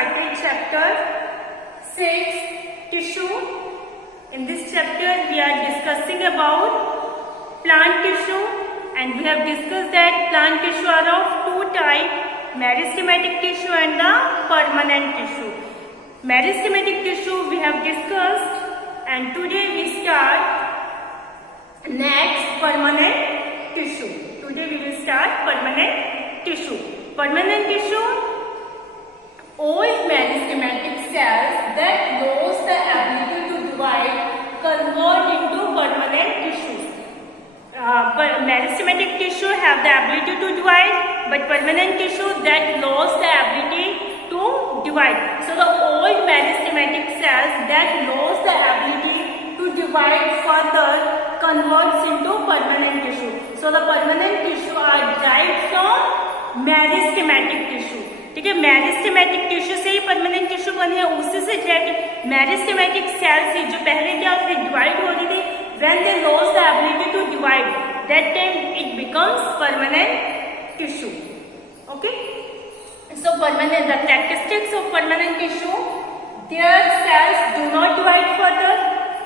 started chapter 6, tissue. In this chapter we are discussing about plant tissue, and we have discussed that plant tissue are of two types, meristematic tissue and the permanent tissue. Meristematic tissue we have discussed, and today we start next permanent tissue. Today we will start permanent tissue. Permanent tissue, old meristematic cells that lose the ability to divide convert into permanent tissues. Meristematic tissue have the ability to divide, but permanent tissue that lost the ability to divide. So the old meristematic cells that lost the ability to divide further converts into permanent tissue. So the permanent tissue are derived from meristematic tissue. ठीक है, meristematic tissue से ही permanent tissue बने हैं, उसी से direct meristematic cells जो पहले क्या होती थी, डिवाइड होती थी, when they loss the ability to divide, that time it becomes permanent tissue. Okay, so permanent, the characteristics of permanent tissue, their cells do not divide further.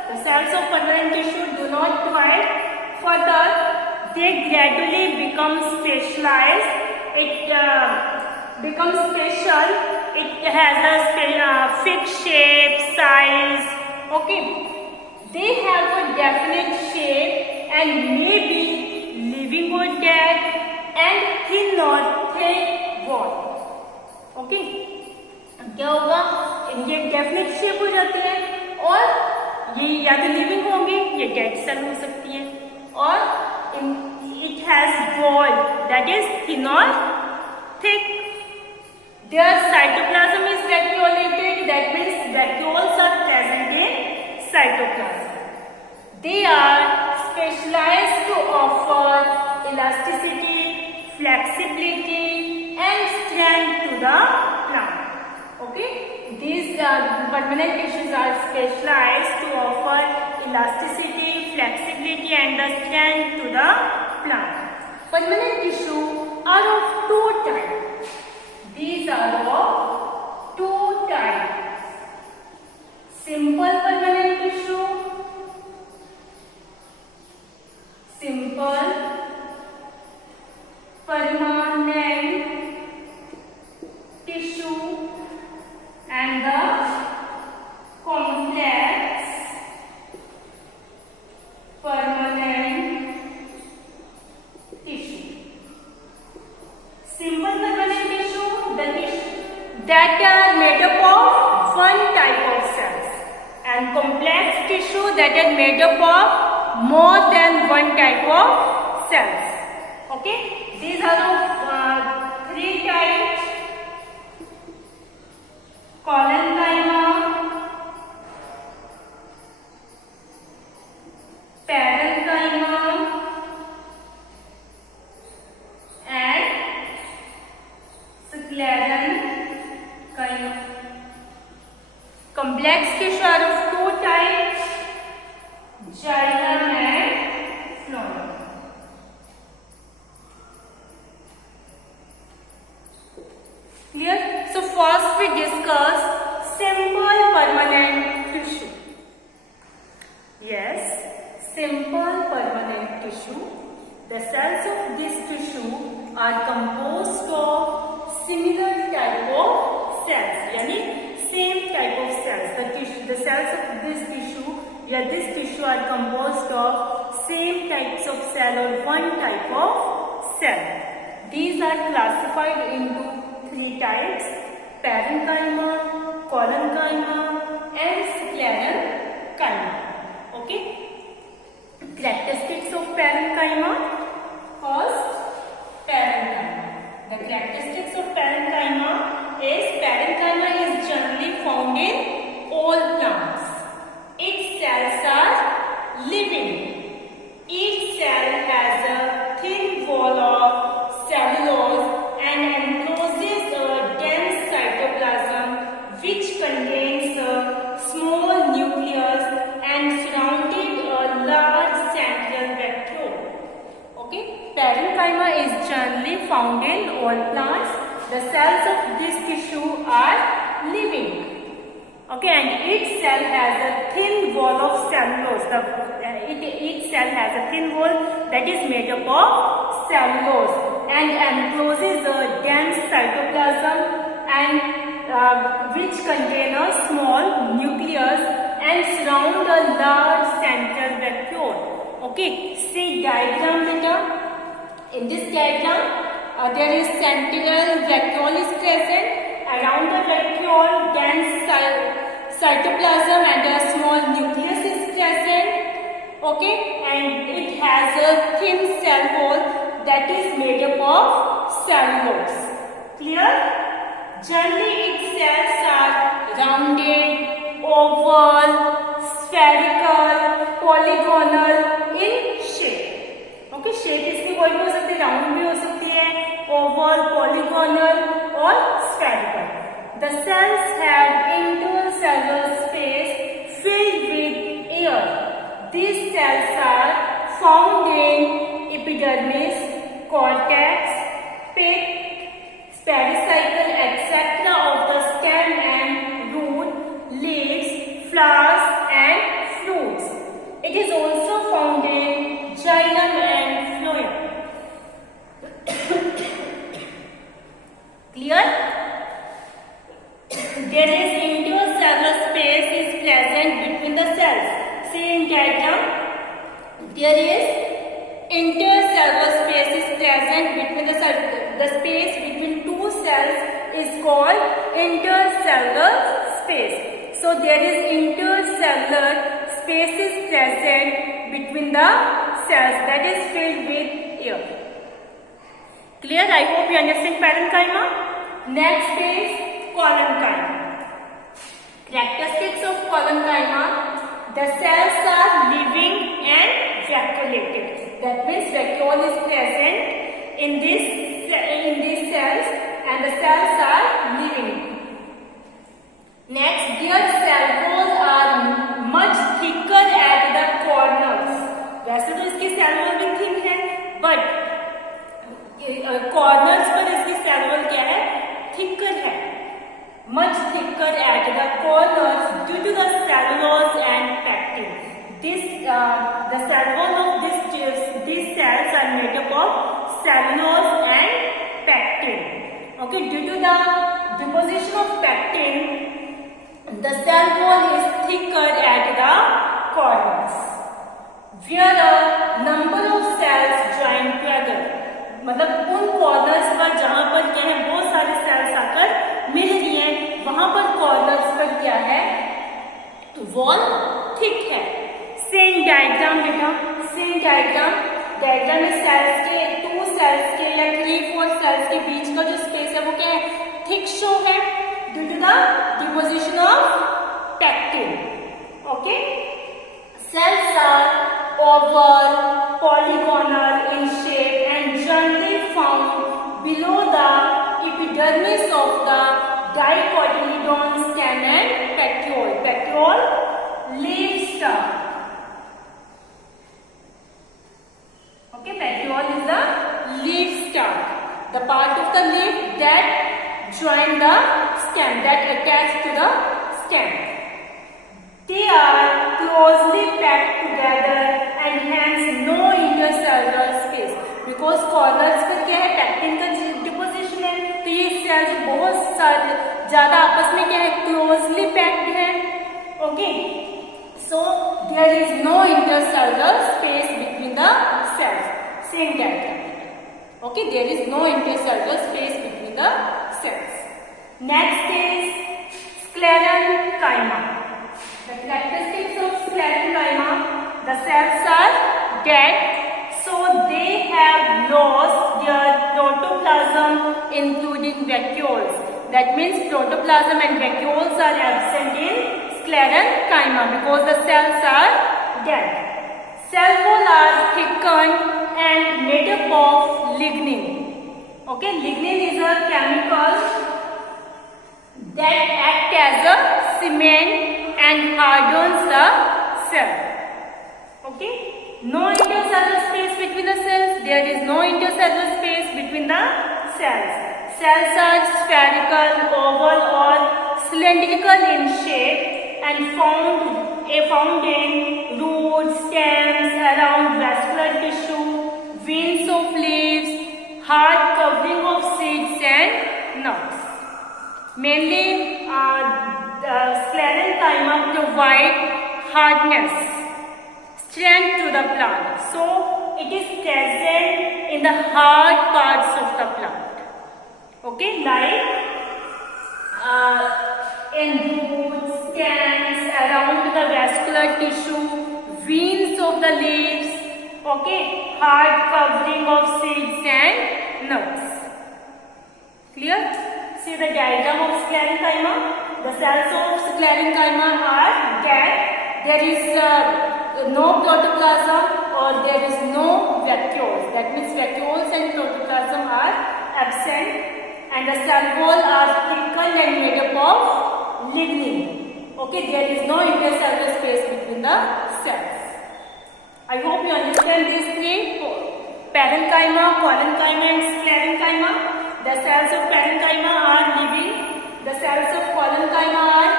The cells of permanent tissue do not divide further, they gradually become specialized. It becomes special. It has a fixed shape, size. Okay, they have a definite shape and may be living or dead, and thin or thick wall. Okay, क्या होगा, ये definite shape हो जाती है, और ये या तो लिविंग होंगे, ये डेड सेल हो सकती है, और it has wall that is thin or thick. Their cytoplasm is vacuolated, that means vacuoles are present in cytoplasm. They are specialized to offer elasticity, flexibility and strength to the plant. Okay, these permanent tissues are specialized to offer elasticity, flexibility and the strength to the plant. Permanent tissue are of two types. These are of two types. Simple permanent tissue, simple permanent tissue, and the complex permanent tissue. Simple permanent tissue, the tissue that are made up of one type of cells, and complex tissue that are made up of more than one type of cells. Okay, these are of three types: collenchyma, parenchyma and sclerenchyma. Complex tissue are of two types: xylem and phloem. Clear? So first we discuss simple permanent tissue. Yes, simple permanent tissue. The cells of this tissue are composed of similar type of cells, yani same type of cells. The cells of this tissue are composed of same types of cell or one type of cell. These are classified into three types: parenchyma, collenchyma and sclerenchyma. Okay, characteristics of parenchyma. First, parenchyma. The characteristics of parenchyma is generally found in all plants. Its cells are living. Each cell has a thin wall of cellulose and encloses a dense cytoplasm which contains a small nucleus and surrounding a large central vacuole. Okay, parenchyma is generally found in all plants. The cells of this tissue are living. Okay, and each cell has a thin wall of cellulose. Each cell has a thin wall that is made up of cellulose and encloses a dense cytoplasm and which contain a small nucleus and surround a large central vacuole. Okay, see diagram beta. In this diagram, there is central vacuole is present. Around the vacuole, dense cytoplasm and a small nucleus is present. Okay, and it has a thin cell wall that is made up of cellulose. Clear? Generally, its cells are rounded, oval, spherical, polygonal in shape. Okay, shape इसकी कोई भी हो सकती है, round भी हो सकती है, oval, polygonal और spherical. The cells have intercellular space filled with air. These cells are found in epidermis, cortex, pith, pericycle, etc. of the stem and root, leaves, flowers and fruits. It is also found in xylem and phloem. Clear? There is intercellular space is present between the cells. See in diagram, there is intercellular space is present between the cells. The space between two cells is called intercellular space. So there is intercellular space is present between the cells that is filled with air. Clear? I hope you understand parenchyma. Next is collenchyma. Characteristics of collenchyma: the cells are living and vacuolated. That means vacuole is present in these cells and the cells are living. Next, their cell walls are much thicker at the corners. वैसे तो इसकी cell wall भी thin है, but corners पर इसकी cell wall क्या है? Thicker है. Much thicker at the corners due to the cellulose and pectin. The cell wall of these cells are made up of cellulose and pectin. Okay, due to the deposition of pectin, the cell wall is thicker at the corners. Where a number of cells join together. मतलब उन corners पर जहां पर क्या है, बहुत सारे sales आकर मिल रही हैं, वहां पर कॉर्नर्स पर क्या है, वॉल थिक है. सेम डायग्राम बेटा, सेम डायग्राम में सेल्स के, टू सेल्स के या 3-4 सेल्स के बीच का जो स्पेस है वो क्या है, थिक शो है due to the deposition of pectin. Okay, cells are oval, polygonal in shape and generally found below the epidermis of the dicotyledon stem and petiole. Petiole, leaf stalk. Okay, petiole is the leaf stalk, the part of the leaf that join the stem, that attach to the stem. They are closely packed together and hence no intercellular space. Because corners पर क्या है, pectin का deposition है, तो ये sales बहुत सारे ज्यादा आपस में क्या है, closely packed है. Okay, so there is no intercellular space between the cells. Same diagram. Okay, there is no intercellular space between the cells. Next is sclerenchyma. The characteristics of sclerenchyma: the cells are dead, so they have lost their protoplasm including vacuoles. That means protoplasm and vacuoles are absent in sclerenchyma because the cells are dead. Cell wall are thickened and made up of lignin. Okay, lignin is a chemical that acts as a cement and hardens the cell. Okay, no intercellular space between the cells. There is no intercellular space between the cells. Cells are spherical, oval or cylindrical in shape and found in roots, stems, around vascular tissue, veins of leaves, hard covering of seeds and nuts. Mainly, the sclerenchyma provide hardness, strength to the plant. So, it is present in the hard parts of the plant. Okay, like in roots, stems, around the vascular tissue, veins of the leaves, okay, hard covering of seeds and nuts. Clear? See the diagram of sclerenchyma. The cells of sclerenchyma are that there is no protoplasm or there is no vacuoles. That means vacuoles and protoplasm are absent. And the cell wall are thickened and made up of lignin. Okay, there is no intercellular space between the cells. I hope you understand these three: parenchyma, collenchyma and sclerenchyma. The cells of parenchyma are living. The cells of collenchyma are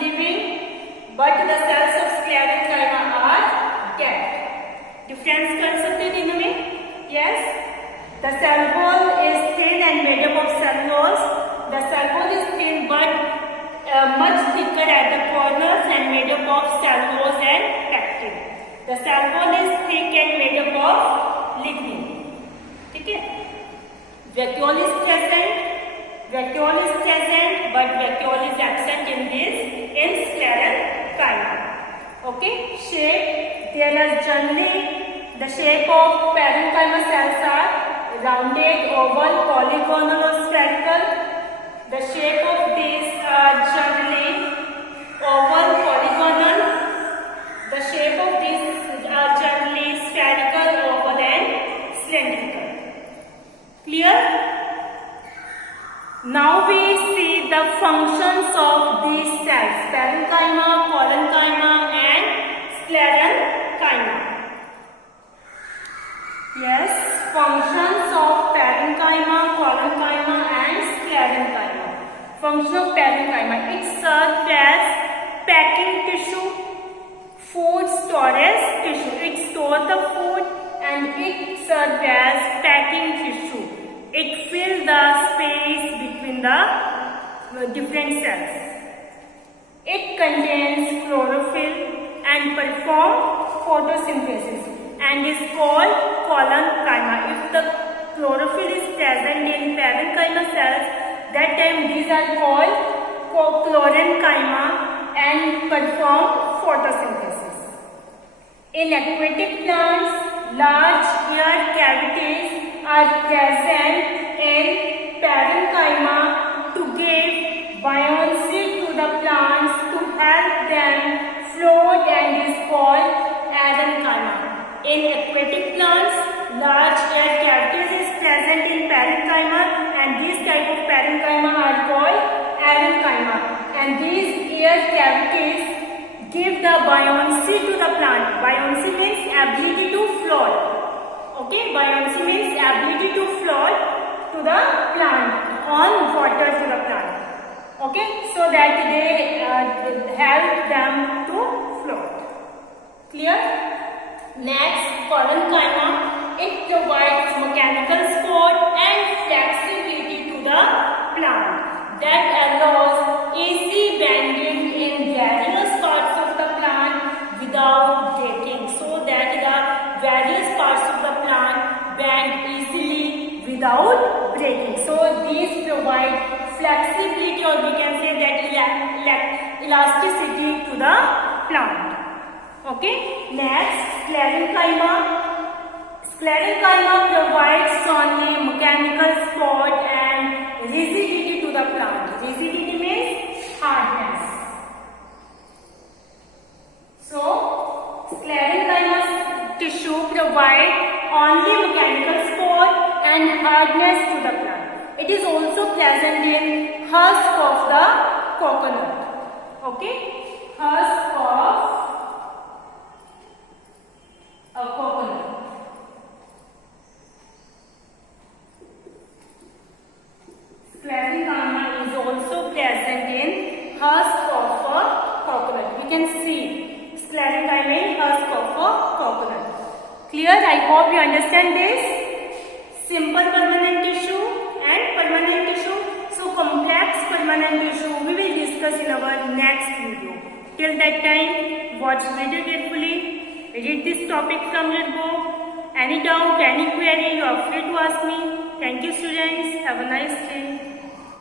living, but the cells of sclerenchyma are dead. Difference कर सकते हैं तीनों में? Yes. The cell wall is thin and made up of cellulose. The cell wall is thin but much thicker at the corners and made up of cellulose and pectin. The cell wall is thick and made up of lignin. ठीक है? Vacuole is present, but vacuole is absent in sclerenchyma. Okay? Shape. There are generally the shape of parenchyma cells are rounded, oval, polygonal or spherical. The shape of these are generally oval, polygonal. The shape of these are generally spherical, oval and cylindrical. Clear? Now we see the functions of these cells: parenchyma, collenchyma and sclerenchyma. Yes, functions of parenchyma, collenchyma and sclerenchyma. Function of parenchyma: it serves as packing tissue, food storage tissue. It stores the food and it serves as packing tissue. It fills the space between the different cells. It contains chlorophyll and performs photosynthesis and is called collenchyma. If the chlorophyll is present in parenchyma cells, that time these are called chlorenchyma and perform photosynthesis. In aquatic plants, large air cavities are present in parenchyma to give buoyancy to the plants to help them float and is called aerenchyma. In aquatic plants, large air cavities is present in parenchyma and these type of parenchyma are called aerenchyma. And these air cavities give the buoyancy to the plant. Buoyancy means ability to float. Okay, buoyancy means ability to float to the plant, on water to the plant. Okay, so that they help them to float. Clear? Next, collenchyma. It provides mechanical support and flexibility to the plant that allows easy bending in various parts of the plant without breaking, so that the various parts of the plant bend easily without breaking. So these provide flexibility, or we can say that elasticity to the plant. Okay. Next, sclerenchyma. Sclerenchyma provides only mechanical support and rigidity to the plant. Rigidity means hardness. So, sclerenchyma tissue provide only mechanical support and hardness to the plant. It is also present in husk of the coconut. Okay, husk of a coconut. Sclerenchyma is also present in husk of a coconut. We can see sclerotic island husk of a coconut. Clear? I hope you understand this. Simple permanent tissue and permanent tissue. So complex permanent tissue we will discuss in our next video. Till that time, watch video carefully. Read this topic from your book. Any doubt, any query, you are free to ask me. Thank you, students. Have a nice day.